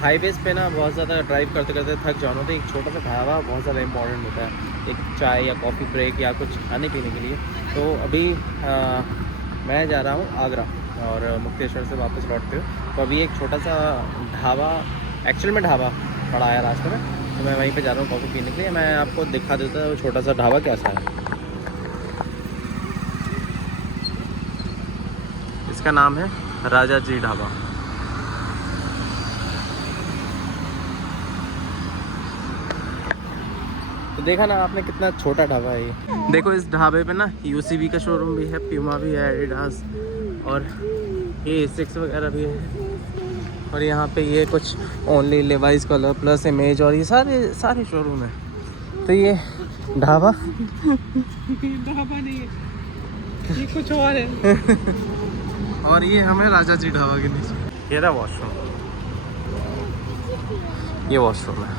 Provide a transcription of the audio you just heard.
Highways पे ना बहुत ज़्यादा ड्राइव करते करते थक जाओ तो एक छोटा सा ढाबा बहुत ज़्यादा इंपॉर्टेंट होता है, एक चाय या कॉफ़ी ब्रेक या कुछ खाने पीने के लिए। तो अभी मैं जा रहा हूँ आगरा और मुक्तेश्वर से वापस लौटते हुए, तो अभी एक छोटा सा ढाबा, एक्चुअल में ढाबा पड़ा है रास्ते में, तो मैं वहीं पे जा रहा हूँ कॉफ़ी पीने के लिए। मैं आपको दिखा देता हूँ छोटा सा ढाबा कैसा है। इसका नाम है राजा जी ढाबा। तो देखा ना आपने कितना छोटा ढाबा है ये। देखो इस ढाबे पे ना यूसीबी का शोरूम भी है, प्यूमा भी है, एडिडास और ये सिक्स वगैरह भी है। और यहाँ पे ये कुछ only Levi's colour plus image और ये सारे सारे शोरूम है। तो ये ढाबा ढाबा नहीं है, ये कुछ और है। और ये हमें राजा जी ढाबा के नीचे, ये रहा वॉशरूम, ये वॉशरूम है।